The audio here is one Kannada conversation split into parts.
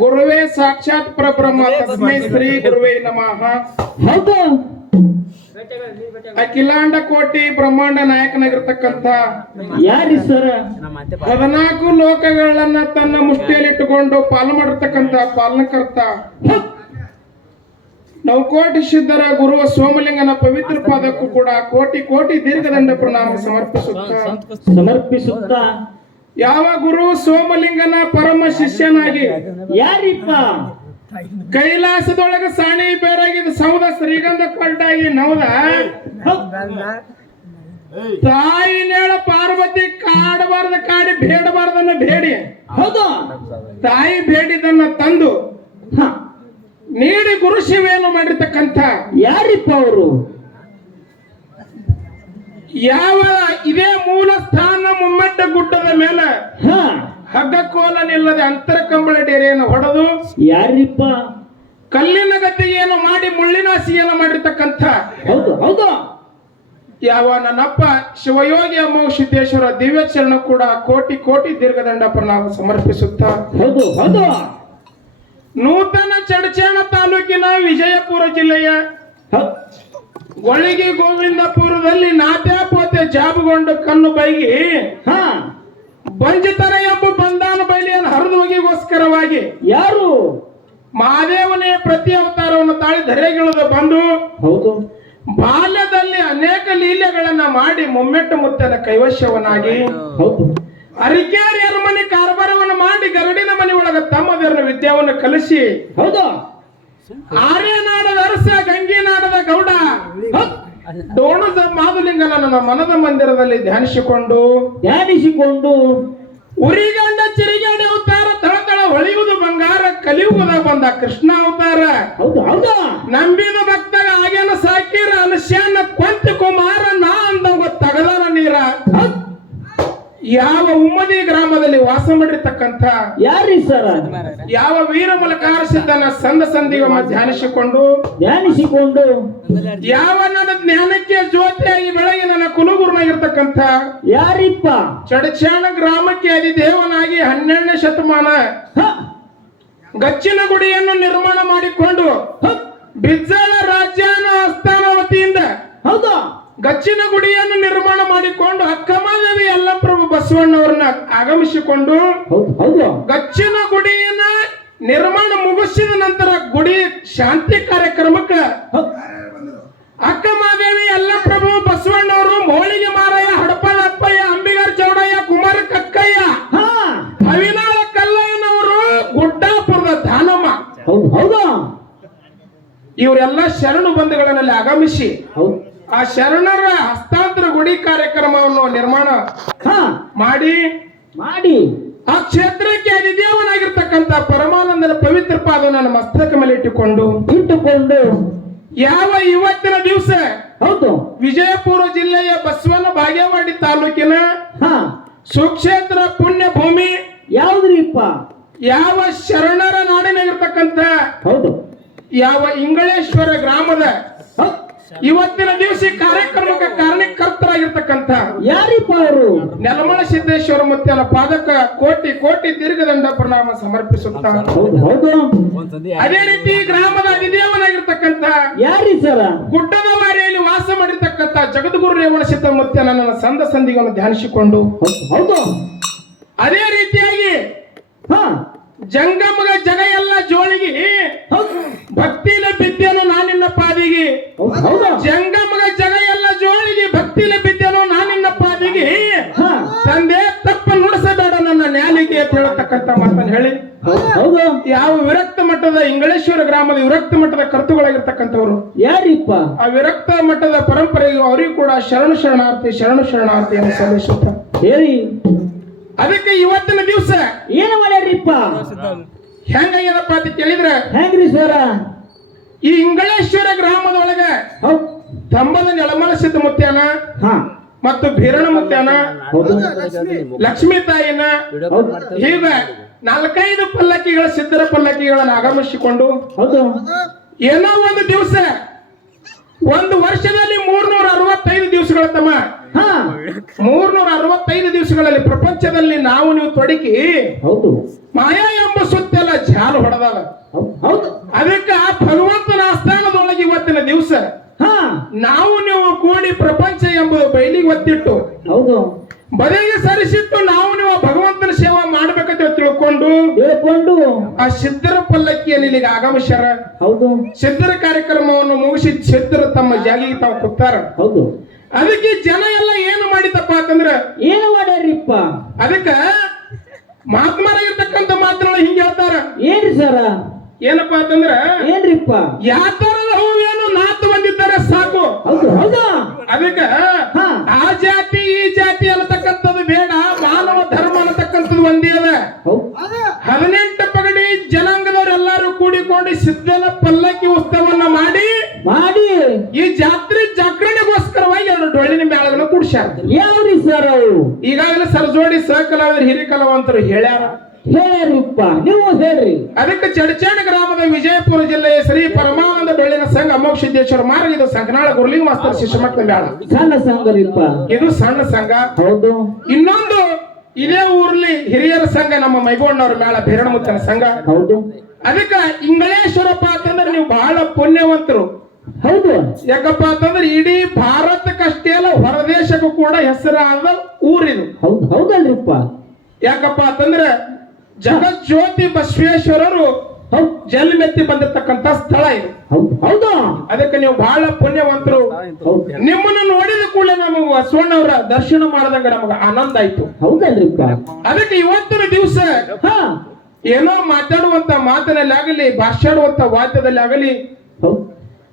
ಗುರುವೇ ಸಾಕ್ಷಾತ್ ಪರಬ್ರಹ್ಮ ತಸ್ಮೈ ಶ್ರೀ ಗುರುವೇ ನಮಃ. ಹೌದು, ಅಖಿಲಾಂಡ ಕೋಟಿ ಬ್ರಹ್ಮಾಂಡ ನಾಯಕನಾಗಿರ್ತಕ್ಕಂಥ ಯಾರಿ ಸರ? 14 ಲೋಕಗಳನ್ನ ತನ್ನ ಮುಷ್ಟಿಯಲ್ಲಿಟ್ಟುಕೊಂಡು ಪಾಲನೆ ಮಾಡಿರ್ತಕ್ಕಂಥ ಪಾಲನಕರ್ತ ನವಕೋಟಿ ಸಿದ್ಧರ ಗುರುವ ಸೋಮಲಿಂಗನ ಪವಿತ್ರ ಪಾದಕ್ಕೂ ಕೂಡ ಕೋಟಿ ಕೋಟಿ ದೀರ್ಘದಂಡ ಪ್ರಣಾಮ ಸಮರ್ಪಿಸುತ್ತಾ ಯಾವ ಗುರು ಸೋಮಲಿಂಗನ ಪರಮ ಶಿಷ್ಯನಾಗಿ ಯಾರಿಪ್ಪ? ಕೈಲಾಸದೊಳಗೆ ಸಾಣಿ ಬೇರಾಗಿದ್ದ ಸೌದ ಶ್ರೀಗಂಧ ಕೊರಟಾಗಿ ನವದ ತಾಯಿ ನೇಳ ಪಾರ್ವತಿ ಕಾಡಬಾರ್ದ ಕಾಡಿ ಬೇಡಬಾರ್ದನ್ನ ಬೇಡಿ, ಹೌದು, ತಾಯಿ ಬೇಡಿದನ್ನ ತಂದು ನೀಡಿ ಗುರು ಸೇವೆಯನ್ನು ಮಾಡಿರ್ತಕ್ಕಂಥ ಯಾರಿಪ್ಪ ಅವರು? ಯಾವ ಇದೇ ಮೂಲ ಸ್ಥಾನ ಮುಮ್ಮೆಟ್ಟ ಗುಡ್ಡದ ಮೇಲೆ ಹಗ್ಗ ಕೋಲನಿಲ್ಲದೆ ಅಂತರ ಕಂಬಳ ಡೇರೆಯನ್ನು ಹೊಡೆದು ಯಾರಿಪ್ಪ? ಕಲ್ಲಿನ ಗದ್ದೆಯನ್ನು ಮಾಡಿ ಮುಳ್ಳಿನ ಹಸಿಯನ್ನು ಮಾಡಿರ್ತಕ್ಕಂಥ ಹೌದು ಹೌದು, ಯಾವ ನನ್ನಪ್ಪ ಶಿವಯೋಗಿ ಅಮ್ಮ ಸಿದ್ದೇಶ್ವರ ದಿವ್ಯ ಚರಣ ಕೂಡ ಕೋಟಿ ಕೋಟಿ ದೀರ್ಘದಂಡ ಪ್ರಣಾಮ ಸಮರ್ಪಿಸುತ್ತಾ ಹೌದು ಹೌದು, ನೂತನ ಚಡಚಣ ತಾಲೂಕಿನ ವಿಜಯಪುರ ಜಿಲ್ಲೆಯ ಗೊಳಿಗಿ ಗೋವಿಂದಪುರದಲ್ಲಿ ನಾಟ್ಯಾಪೋತೆ ಜಾಬುಗೊಂಡು ಕಣ್ಣು ಬೈಗಿ ಬಂಜಿತರ ಎಂಬ ಬಂಧಾನ ಬಯಲಿಯನ್ನು ಹರಿದು ಹೋಗಿಗೋಸ್ಕರವಾಗಿ ಯಾರು? ಮಹಾದೇವನೇ ಪ್ರತಿ ಅವತಾರವನ್ನು ತಾಳಿ ಧರೆಗಿಳಿದು ಬಂದು ಹೌದು ಬಾಲ್ಯದಲ್ಲಿ ಅನೇಕ ಲೀಲೆಗಳನ್ನ ಮಾಡಿ ಮುಮ್ಮೆಟ್ಟು ಮುತ್ತನ ಕೈವಶ್ಯವನಾಗಿ ಹೌದು, ಅರಿಕೇರಿ ಅರಮನೆ ಕಾರ್ಬಾರವನ್ನು ಮಾಡಿ ಗರಡಿನ ಮನೆ ಒಳಗ ತಮ್ಮದರ ವಿದ್ಯಾವನ್ನು ಕಲಿಸಿ ಹೌದು, ಆರ್ಯನಾಡದ ಅರಸ ಗಂಗಿನಾಡದ ಗೌಡ ಡೋಣದ ಮಾದುಲಿಂಗನ ನನ್ನ ಮನದ ಮಂದಿರದಲ್ಲಿ ಧ್ಯಾನಿಸಿಕೊಂಡು ಉರಿಗಂಡ ಚಿರಿಗಾಡಿ ಅವತಾರ ತಳತಳ ಹೊಳೆಯುವುದು ಬಂಗಾರ ಕಲಿಯುವುದಾಗ ಬಂದ ಕೃಷ್ಣ ಅವತಾರ ಹೌದು ಹೌದು, ನಂಬಿದ ಭಕ್ತಗ ಆಗೇನ ಸಾಕಿರ ಅನುಷ್ಯಾನ ಕೊಂತ ಕುಮಾರ ನಾ ಅಂದವ ತಗದಾರ ನೀರ ಯಾವ ಉಮ್ಮದಿ ಗ್ರಾಮದಲ್ಲಿ ವಾಸ ಮಾಡಿರ್ತಕ್ಕಂಥ ಯಾರಿ ಸರ? ಯಾವ ವೀರಮಲಕಾರ ಸಿದ್ಧನ ಸಂದ ಸಂಧಿಯನ್ನು ಧ್ಯಾನಿಸಿಕೊಂಡು ಯಾವ ನನ್ನ ಜ್ಞಾನಕ್ಕೆ ಜ್ಯೋತಿಯಾಗಿ ಬೆಳಗ್ಗೆ ನನ್ನ ಕುಲಗುರುನಾಗಿರ್ತಕ್ಕಂಥ ಯಾರಿಪ್ಪ? ಚಡಚಾಣ ಗ್ರಾಮಕ್ಕೆ ಅಧಿದೇವನಾಗಿ 12ನೇ ಶತಮಾನ ಗಚ್ಚಿನ ಗುಡಿಯನ್ನು ನಿರ್ಮಾಣ ಮಾಡಿಕೊಂಡು ಬಿಜ್ಜಳ ರಾಜ್ಯಾನ ಆಸ್ಥಾನ ವತಿಯಿಂದ ಹೌದಾ ಗಚ್ಚಿನ ಗುಡಿಯನ್ನು ನಿರ್ಮಾಣ ಮಾಡಿಕೊಂಡು ಅಕ್ಕಮಹಾದೇವಿ ಯಲ್ಲಪ್ರಭು ಬಸವಣ್ಣವರನ್ನ ಆಗಮಿಸಿಕೊಂಡು ಗಚ್ಚಿನ ಗುಡಿಯನ್ನ ನಿರ್ಮಾಣ ಮುಗಿಸಿದ ನಂತರ ಗುಡಿ ಶಾಂತಿ ಕಾರ್ಯಕ್ರಮಕ್ಕೆ ಅಕ್ಕಮಹಾದೇವಿ ಯಲ್ಲಪ್ರಭು ಬಸವಣ್ಣವರು ಮೋಳಿಗೆ ಮಾರಯ್ಯ ಹಡಪದ ಅಪ್ಪಯ್ಯ ಅಂಬಿಗರ ಚೌಡಯ್ಯ ಕುಮಾರ ಕಕ್ಕಯ್ಯ ಅವಿನಾಳ ಕಲ್ಲಯ್ಯನವರು ಗುಡ್ಡಾಪುರದ ದಾನಮ್ಮ ಇವರೆಲ್ಲ ಶರಣು ಬಂಧುಗಳಲ್ಲಿ ಆಗಮಿಸಿ ಆ ಶರಣರ ಹಸ್ತಾಂತರ ಗುಡಿ ಕಾರ್ಯಕ್ರಮವನ್ನು ನಿರ್ಮಾಣ ಮಾಡಿ ಆ ಕ್ಷೇತ್ರಕ್ಕೆ ಅಧಿದೇವನಾಗಿರ್ತಕ್ಕಂಥ ಪರಮಾನಂದನ ಪವಿತ್ರ ಪಾದ ನನ್ನ ಮಸ್ತಕ ಮೇಲೆ ಇಟ್ಟುಕೊಂಡು ಯಾವ ಇವತ್ತಿನ ದಿವಸ ಹೌದು ವಿಜಯಪುರ ಜಿಲ್ಲೆಯ ಬಸವನ ಬಾಗೇವಾಡಿ ತಾಲೂಕಿನ ಸುಕ್ಷೇತ್ರ ಪುಣ್ಯ ಭೂಮಿ ಯಾವ್ದ್ರಿಪ್ಪ? ಯಾವ ಶರಣರ ನಾಡಿನಾಗಿರ್ತಕ್ಕಂಥ ಹೌದು ಯಾವ ಇಂಗಳೇಶ್ವರ ಗ್ರಾಮದ ಇವತ್ತಿನ ದಿವಸ ಕಾರ್ಯಕ್ರಮಕ್ಕೆ ಕಾರಣಕರ್ತರಾಗಿರ್ತಕ್ಕಂಥ ಯಾರಿಪ್ಪ ಅವರು? ನೆಲಮಳ ಸಿದ್ದೇಶ್ವರ ಮುತ್ತನ ಪಾದಕ ಕೋಟಿ ಕೋಟಿ ದೀರ್ಘದಂಡ ಪ್ರಣಾಮ ಸಮರ್ಪಿಸುತ್ತಾ ಅದೇ ರೀತಿ ಗ್ರಾಮದ ಅಧಿದೇವನಾಗಿರ್ತಕ್ಕಂಥ ಯಾರಿ ಸರ? ಗುಡ್ಡದ ವಾರಿಯಲ್ಲಿ ವಾಸ ಮಾಡಿರ್ತಕ್ಕಂಥ ಜಗದ್ಗುರು ರೇವಣ ಸಿದ್ಧ ಮುತ್ತನ ನನ್ನ ಸಂದ ಸಂಧಿಗಳನ್ನು ಧ್ಯಾನಿಸಿಕೊಂಡು ಹೌದು ಅದೇ ರೀತಿಯಾಗಿ ಜಂಗಮಗ ಜಗ ಎಲ್ಲ ಜೋಳಿಗೆ ಭಕ್ತಿಲ ಬಿದ್ದೆನು ನಾನಿನ್ನ ಪಾದಿಗೆ ಜಂಗಮಗ ಜಗ ಎಲ್ಲ ಜೋಳಿಗೆ ಭಕ್ತಿಲ ಬಿದ್ದೆನು ನಾನಿನ್ನ ಪಾದಿಗೆ ತಂದೆ ತಪ್ಪ ನುಡಿಸಬೇಡ ನನ್ನ ನ್ಯಾಲಿಗೆ ಅಂತ ಹೇಳತಕ್ಕಂತ ಮಾತನ್ನು ಹೇಳಿ ಯಾವ ವಿರಕ್ತ ಮಟ್ಟದ ಇಂಗಳೇಶ್ವರ ಗ್ರಾಮದ ವಿರಕ್ತ ಮಟ್ಟದ ಕರ್ತುಗಳಾಗಿರ್ತಕ್ಕಂಥವ್ರು ಯಾರಿಪ್ಪ? ಆ ವಿರಕ್ತ ಮಟ್ಟದ ಪರಂಪರೆಗೂ ಅವರಿಗೂ ಕೂಡ ಶರಣು ಶರಣಾರ್ಥಿಯನ್ನು ಸಲ್ಲಿಸುತ್ತ ಹೇಳಿ. ಅದಕ್ಕೆ ಇವತ್ತಿನ ದಿವಸ ಏನು ಮಾಡ್ಯಾರಿಪ್ಪ? ಹೆಂಗಾಗ್ಯದಪ್ಪ ಅಂತ ಕೇಳಿದ್ರೆ ಹೆಂಗ್ರಿ ಸರ? ಈ ಇಂಗಳೇಶ್ವರ ಗ್ರಾಮದೊಳಗ ತಂಬದ ನೆಲಮಲ ಸಿದ್ಧ ಮುತ್ಯಾನ ಮತ್ತು ಭೀರಣ ಮುತ್ಯಾನ ಲಕ್ಷ್ಮೀ ತಾಯಿನ ಹೀಗ 4-5 ಪಲ್ಲಕ್ಕಿಗಳ ಸಿದ್ಧರ ಪಲ್ಲಕ್ಕಿಗಳನ್ನು ಆಗಮಿಸಿಕೊಂಡು ಏನೋ ಒಂದು ದಿವಸ ಒಂದು ವರ್ಷದಲ್ಲಿ 365 ದಿವಸಗಳ ತಮ್ಮ 365 ದಿವಸಗಳಲ್ಲಿ ಪ್ರಪಂಚದಲ್ಲಿ ನಾವು ನೀವು ತೊಡಗಿ ಮಾಯಾ ಎಂಬ ಸುತ್ತೆಲ್ಲ ಜಾಲ ಹೊಡೆದ ನಡೆದಾದ. ಹೌದು. ಅದಕ್ಕ ಭಗವಂತನ ಆಸ್ಥಾನದೊಳಗೆ ಇವತ್ತಿನ ದಿವಸ ಹಾ ನಾವು ನೀವು ಕೂಡಿ ಪ್ರಪಂಚ ಎಂಬುದು ಬಯಲಿಗೆ ಒತ್ತಿಟ್ಟು ಹೌದು. ಬದಲಿಗೆ ಸರಿಸಿಟ್ಟು ನಾವು ನೀವು ಭಗವಂತನ ಸೇವಾ ಮಾಡ್ಬೇಕಂತ ತಿಳ್ಕೊಂಡು ಆ ಸಿದ್ಧರ ಪಲ್ಲಕ್ಕಿಯಲ್ಲಿ ಇಲ್ಲಿಗೆ ಆಗಮಿಸ್ಯಾರ. ಹೌದು. ಸಿದ್ಧರ ಕಾರ್ಯಕ್ರಮವನ್ನು ಮುಗಿಸಿ ಸಿದ್ಧರು ತಮ್ಮ ಜಾಗಿಗೆ ತಾವು ಕೂತಾರ. ಹೌದು. ಅದಕ್ಕೆ ಜನ ಎಲ್ಲ ಏನು ಮಾಡಿದಪ್ಪ ಅಂತಂದ್ರ ಏನು ಮಾಡ್ಯಾರಿಪ್ಪ? ಅದಕ್ಕ ಮಹಾತ್ಮರಾಗಿರ್ತಕ್ಕಂಥ ಮಾತುಗಳು ಹಿಂಗೆ ಹೇಳ್ತಾರ. ಏನ್ರಿ ಸರ? ಏನಪ್ಪಾ ಅಂತಂದ್ರ ಏನ್ರಿಪ್ಪ? ಯಾತರದ ಹೂವೇನು ನಾತು ಬಂದಿದ್ದಾರೆ ಸಾಕು. ಹೌದು ಹೌದಾ? ಅದಕ್ಕ ಆ ಜಾತಿ ಈ ಜಾತಿ ಅನ್ನತಕ್ಕಂಥದ್ದು ಬೇಡ, ಮಾನವ ಧರ್ಮ ಅನ್ನತಕ್ಕಂಥದ್ದು ಒಂದೇ ಅದ. 18 ಪಗಡಿ ಜನಾಂಗದವರೆಲ್ಲರೂ ಕೂಡಿಕೊಂಡು ಸಿದ್ಧನ ಪಲ್ಲಕ್ಕಿ ಉತ್ಸವನ್ನ ಮಾಡಿ ಈ ಜಾತ್ರೆ ಜಾಗರಣೆಗೋಸ್ಕರವಾಗಿ 2 ಡೊಳ್ಳಿನ ಮೇಳಗಳನ್ನ ಕೂಡ್ಸ್ಯಾರ. ಯಾವ್ರಿ ಸರ್? ಈಗಾಗಲೇ ಸರಜೋಡಿ ಸಹಕಲಾವಿದರು ಹಿರಿಯ ಕಲಾವಂತರು ಹೇಳ್ಯಾರಿಪ್ಪ, ನೀವು ಹೇಳ್ರಿ. ಅದಕ್ಕೆ ಚಡಚಾಣ ಗ್ರಾಮದ ವಿಜಯಪುರ ಜಿಲ್ಲೆಯ ಶ್ರೀ ಪರಮಾನಂದ ಡೊಳ್ಳಿನ ಸಂಘ ಅಮೋಘ ಸಿದ್ದೇಶ್ವರ ಮಾರ್ಗ ಇದು ಸಂಕನಾಳ ಗುರುಲಿಂಗ ಮಾಸ್ತರ್ ಶಿಷ್ಯ ಮಕ್ಕಳ ಮೇಳ. ಸಣ್ಣ ಸಂಘರಿಪ್ಪ ಇದು, ಸಣ್ಣ ಸಂಘ. ಹೌದು. ಇನ್ನೊಂದು ಇದೇ ಊರ್ಲಿ ಹಿರಿಯರ ಸಂಘ ನಮ್ಮ ಮೈಗೋಣ್ಣವ್ರ ಮೇಳ ಭೈರವಮುತ್ತನ ಸಂಘ. ಹೌದು. ಅದಕ್ಕ ಇಂಗಳೇಶ್ವರಪ್ಪ ಅಂತಂದ್ರೆ ನೀವು ಬಹಳ ಪುಣ್ಯವಂತರು. ಹೌದು. ಯಾಕಪ್ಪ ಅಂತಂದ್ರೆ ಇಡೀ ಭಾರತಕ್ಕಷ್ಟೇ ಅಲ್ಲ ಹೊರದೇಶಕ್ಕೂ ಕೂಡ ಹೆಸರಾದ ಊರಿದು. ಹೌದು ಹೌದಲ್ರಿಪ್ಪ. ಯಾಕಪ್ಪ ಅಂತಂದ್ರೆ ಜಗಜ್ಯೋತಿ ಬಸವೇಶ್ವರರು ಜನ್ಮೆತ್ತಿ ಬಂದಿರ್ತಕ್ಕಂತ ಸ್ಥಳ ಇದು. ಹೌದು. ಅದಕ್ಕೆ ನೀವು ಬಹಳ ಪುಣ್ಯವಂತರು. ನಿಮ್ಮನ್ನು ನೋಡಿದ ಕೂಡ ನಮಗೆ ಬಸವಣ್ಣವರ ದರ್ಶನ ಮಾಡಿದಂಗ ನಮಗ ಆನಂದ ಆಯ್ತು. ಹೌದಲ್ರಿಪ್ಪ. ಅದಕ್ಕೆ ಇವತ್ತಿನ ದಿವಸ ಏನೋ ಮಾತಾಡುವಂತ ಮಾತಿನಲ್ಲಿ ಆಗಲಿ, ಭಾಷಾಡುವಂತ ವಾದ್ಯದಲ್ಲಿ ಆಗಲಿ,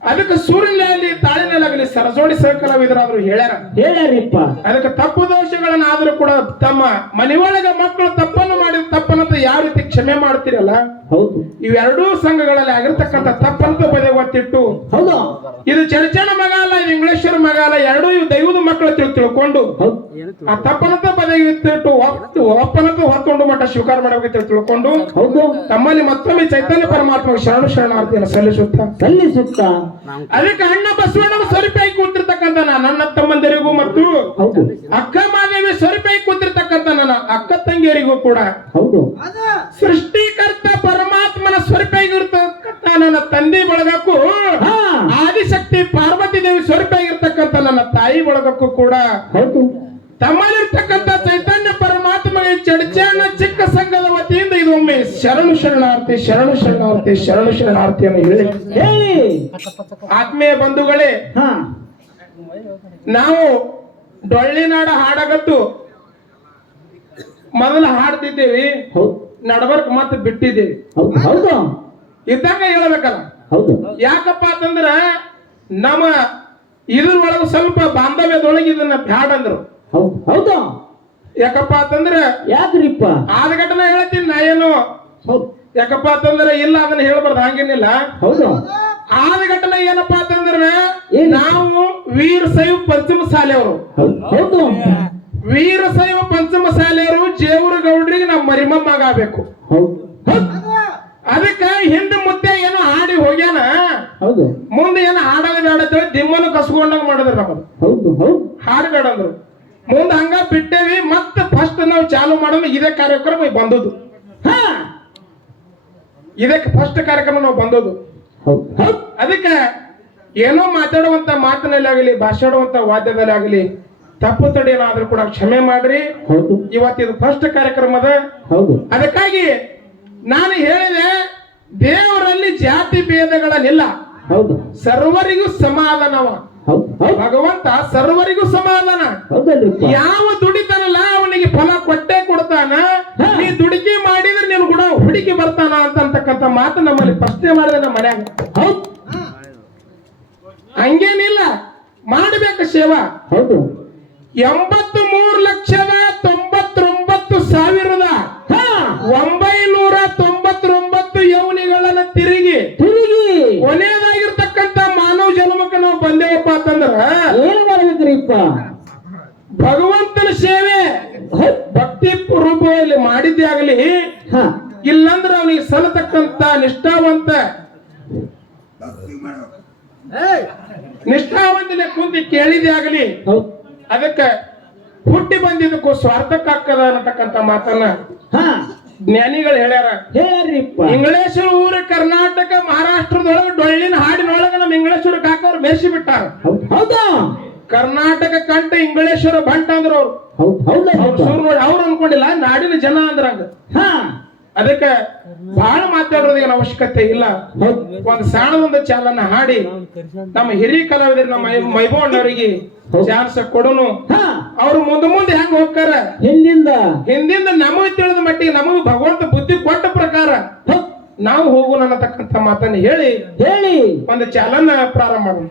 ಅದಕ್ಕೆ ಸೂರ್ಯನಲ್ಲಿ ತಾಳಿನಲ್ಲಾಗಲಿ ಸರಜೋಡಿ ಸಹಕಲಾವಿದರಾದ್ರು ಹೇಳ್ಯಾರಿಪ್ಪ. ಅದಕ್ಕೆ ತಪ್ಪು ದೋಷಗಳನ್ನಾದ್ರೂ ಕೂಡ ತಮ್ಮ ಮನೆಯೊಳಗ ಮಕ್ಕಳು ತಪ್ಪನ್ನು ಮಾಡಿದ ತಪ್ಪನ್ನಂತ ಯಾವ ರೀತಿ ಕ್ಷಮೆ ಮಾಡ್ತೀರಲ್ಲ, ಹೌದು, ಇವೆರಡೂ ಸಂಘಗಳಲ್ಲಿ ಆಗಿರ್ತಕ್ಕಂಥ ತಪ್ಪಂತ ಬದೆ ಒತ್ತಿಟ್ಟು, ಹೌದು, ಇದು ಚಡಚಣ ಮಗ ಅಲ್ಲ, ಇದು ಇಂಗ್ಲೇಶ್ವರ ಮಗ ಅಲ್ಲ, ಎರಡೂ ಇವು ದೈವದ ಮಕ್ಕಳು ತಿಳ್ಕೊಂಡು ಆ ತಪ್ಪನಂತ ಬದೆ ಇಟ್ಟಿಟ್ಟು ಒಪ್ಪನಂತ ಹೊತ್ತೊಂಡು ಮಟ್ಟ ಸ್ವೀಕಾರ ಮಾಡಬೇಕಂತ ತಿಳ್ಕೊಂಡು ತಮ್ಮಲ್ಲಿ ಮತ್ತೊಮ್ಮೆ ಚೈತನ್ಯ ಪರಮಾತ್ಮ ಶರಣಾರ್ಥಿಯನ್ನು ಸಲ್ಲಿಸುತ್ತ ಅದಕ್ಕೆ ಅಣ್ಣ ಬಸವಣ್ಣನ ಸ್ವರೂಪಾಗಿ ಕೂತಿರ್ತಕ್ಕಂಥ ನನ್ನ ತಮ್ಮಂದರಿಗೂ ಮತ್ತು ಅಕ್ಕ ಮಾದೇವಿ ಸ್ವರೂಪಾಗಿ ಕೂತಿರ್ತಕ್ಕಂಥ ನನ್ನ ಅಕ್ಕ ತಂಗಿಯರಿಗೂ ಕೂಡ ಸೃಷ್ಟಿಕರ್ತ ಪರಮಾತ್ಮನ ಸ್ವರೂಪಾಗಿರ್ತಕ್ಕಂಥ ನನ್ನ ತಂದೆ ಬಳಗಕ್ಕೂ ಆದಿಶಕ್ತಿ ಪಾರ್ವತಿ ದೇವಿ ಸ್ವರೂಪಾಗಿರ್ತಕ್ಕಂಥ ನನ್ನ ತಾಯಿ ಬಳಗಕ್ಕೂ ಕೂಡ ತಮ್ಮಲ್ಲಿರ್ತಕ್ಕಂಥ ಚೈತನ್ಯ ಪರಮಾತ್ಮ ಚಡಚಾಣ ಚಿಕ್ಕ ಸಂಘದ ವತಿಯಿಂದ ಇದೊಮ್ಮೆ ಶರಣಾರ್ಥಿ ಶರಣಾರ್ಥಿಯನ್ನು ಹೇಳಿ ಆತ್ಮೀಯ ಬಂಧುಗಳೇ, ನಾವು ಡೊಳ್ಳಿನಾಡ ಹಾಡಗತ್ತು ಮೊದಲು ಹಾಡ್ತಿದ್ದೇವಿ, ನಡಬರ್ಕ್ ಮತ್ತೆ ಬಿಟ್ಟಿದ್ದೇವಿ. ಇದ್ದಾಗ ಹೇಳಬೇಕಲ್ಲ. ಯಾಕಪ್ಪ ಅಂತಂದ್ರ ನಮ್ಮ ಇದ್ರೊಳಗ ಸ್ವಲ್ಪ ಬಾಂಧವ್ಯದೊಳಗೆ ಇದನ್ನ ಬ್ಯಾಡ ಅಂದ್ರು. ಹೌದಾ? ಯಾಕಪ್ಪ ಅಂತಂದ್ರ ಯಾಕ್ರಿಪ್ಪ? ಆದ ಘಟನೆ ಹೇಳ್ತೀನಿ ನಾ ಏನು. ಯಾಕಪ್ಪ ಅಂತಂದ್ರೆ ಇಲ್ಲ ಅದನ್ನ ಹೇಳ್ಬಾರ್ದು, ಹಂಗೇನಿಲ್ಲ. ಹೌದು. ಆದ ಘಟನೆ ಏನಪ್ಪಾ ಅಂತಂದ್ರೆ ನಾವು ವೀರಶೈವ ಪಂಚಮ ಶಾಲೆಯವರು. ಹೌದು. ವೀರಶೈವ ಪಂಚಮ ಶಾಲೆಯವರು ಜೇವರ ಗೌಡ್ರಿಗೆ ನಾವು ಮರಿಮಮ್ಮಗ ಆಗ್ಬೇಕು. ಅದಕ್ಕೆ ಹಿಂದೆ ಮುದ್ದೆ ಏನೋ ಹಾಡಿ ಹೋಗ್ಯಾನ, ಮುಂದೆ ಏನೋ ಹಾಡೋದು ಬೇಡ ದಿಮ್ಮನ್ನು ಕಸ್ಕೊಂಡಂಗ ಮಾಡಿದ್ರು. ನಮ್ಮದು ಹಾಡ್ಬೇಡ ಅಂದ್ರು. ಮುಂದೆ ಹಂಗ ಬಿಟ್ಟೇವಿ. ಮತ್ತೆ ಫಸ್ಟ್ ನಾವು ಚಾಲು ಮಾಡೋದು ಇದೇ ಕಾರ್ಯಕ್ರಮ ಬಂದದ್ದು. ಇದಕ್ಕೆ ಫಸ್ಟ್ ಕಾರ್ಯಕ್ರಮ ನಾವು ಬಂದದ್ದು. ಅದಕ್ಕೆ ಏನೋ ಮಾತಾಡುವಂತ ಮಾತಿನಲ್ಲಿ ಆಗಲಿ, ಭಾಷಾಡುವಂತ ವಾದ್ಯದಲ್ಲಿ ಆಗಲಿ ತಪ್ಪು ತಡೆ ಏನಾದ್ರೂ ಕೂಡ ಕ್ಷಮೆ ಮಾಡ್ರಿ. ಇವತ್ತಿದು ಫಸ್ಟ್ ಕಾರ್ಯಕ್ರಮದ. ಅದಕ್ಕಾಗಿ ನಾನು ಹೇಳಿದೆ, ದೇವರಲ್ಲಿ ಜಾತಿ ಭೇದಗಳನ್ನಿಲ್ಲ, ಸರ್ವರಿಗೂ ಸಮಾಧಾನವ. ಭಗವಂತ ಸರ್ವರಿಗೂ ಸಮಾಧಾನ. ಯಾವ ದುಡಿತಾನಲ್ಲ ಅವನಿಗೆ ಫಲ ಕೊಟ್ಟೆ ಕೊಡ್ತಾನ. ನೀ ದುಡಿಕೆ ಮಾಡಿದ್ರೆ ನೀನು ಕೂಡ ಹುಡುಕಿ ಬರ್ತಾನ ಅಂತಕ್ಕಂಥ ಮಾತು ನಮ್ಮಲ್ಲಿ ಪ್ರಶ್ನೆ ಮಾಡಿದ್ರೆ ನಮ್ಮ ಮನ್ಯಾಗ. ಹಂಗೇನಿಲ್ಲ, ಮಾಡಬೇಕು ಸೇವಾ. 83,99,999 ಯೌನಿಗಳನ್ನ ತಿರುಗಿ ಕೊನೆಯದಾಗಿರ್ತಕ್ಕಂಥ ಮಾನವ ಜನ್ಮಕ್ಕೆ ನಾವು ಬಂದೇವಪ್ಪ ಅಂತಂದ್ರ ಏನ್ ಮಾಡ್ಬೇಕ್ರಿಪ್ಪ? ಭಗವಂತನ ಸೇವೆ ಭಕ್ತಿ ರೂಪದಲ್ಲಿ ಮಾಡಿದ್ದೇ ಆಗಲಿ, ಇಲ್ಲಂದ್ರೆ ಅವನಿಗೆ ಸಲ್ಲತಕ್ಕಂತ ನಿಷ್ಠಾವಂತನೆ ಕುಂತಿ ಕೇಳಿದೆ ಆಗಲಿ, ಅದಕ್ಕೆ ಹುಟ್ಟಿ ಬಂದಿದ್ದಕ್ಕೂ ಸ್ವಾರ್ಥಕ್ಕಾಗ್ತದ ಅನ್ನತಕ್ಕಂಥ ಮಾತನ್ನ ಜ್ಞಾನಿಗಳು ಹೇಳ್ಯಾರ. ಹೇಳ್ಯಾರಿಪ್ಪ. ಇಂಗ್ಲೇಶ್ವರ ಊರು ಕರ್ನಾಟಕ ಮಹಾರಾಷ್ಟ್ರದೊಳಗ ಡೊಳ್ಳಿನ ಹಾಡಿನೊಳಗ ನಮ್ಮ ಇಂಗ್ಲೇಶ್ವರ ಕಾಕವ್ರು ಮೇಸಿ ಬಿಟ್ಟಾರ. ಹೌದಾ? ಕರ್ನಾಟಕ ಕಂಠ ಇಂಗ್ಲೇಶ್ವರ ಭಂಟ ಅಂದ್ರ ಅವ್ರು. ಹೌದಾ? ನೋಡಿ ಅವ್ರು ಅನ್ಕೊಂಡಿಲ್ಲ, ನಾಡಿನ ಜನ ಅಂದ್ರಂಗ. ಹಾ, ಅದಕ್ಕೆ ಬಹಳ ಮಾತಾಡೋದೇನು ಅವಶ್ಯಕತೆ ಇಲ್ಲ. ಒಂದ್ ಸಣ್ಣದೊಂದು ಚಾಲನ ಹಾಡಿ ನಮ್ಮ ಹಿರಿಯ ಕಲಾವಿದರು ನಮ್ಮ ಮೈಬೋಣ್ಣವರಿಗೆ ಚಾನ್ಸ್ ಕೊಡೋನು. ಅವ್ರು ಮುಂದೆ ಹೆಂಗ್ ಹೋಗ್ತಾರ, ಹಿಂದಿಂದ ನಮಗ್ ತಿಳಿದ ಮಟ್ಟಿಗೆ ನಮಗ್ ಭಗವಂತ ಬುದ್ಧಿ ಕೊಟ್ಟ ಪ್ರಕಾರ ನಾವು ಹೋಗೋಣ ಅನ್ನತಕ್ಕಂಥ ಮಾತನ್ನ ಹೇಳಿ ಒಂದು ಚಾಲನ ಪ್ರಾರಂಭ ಮಾಡೋಣ.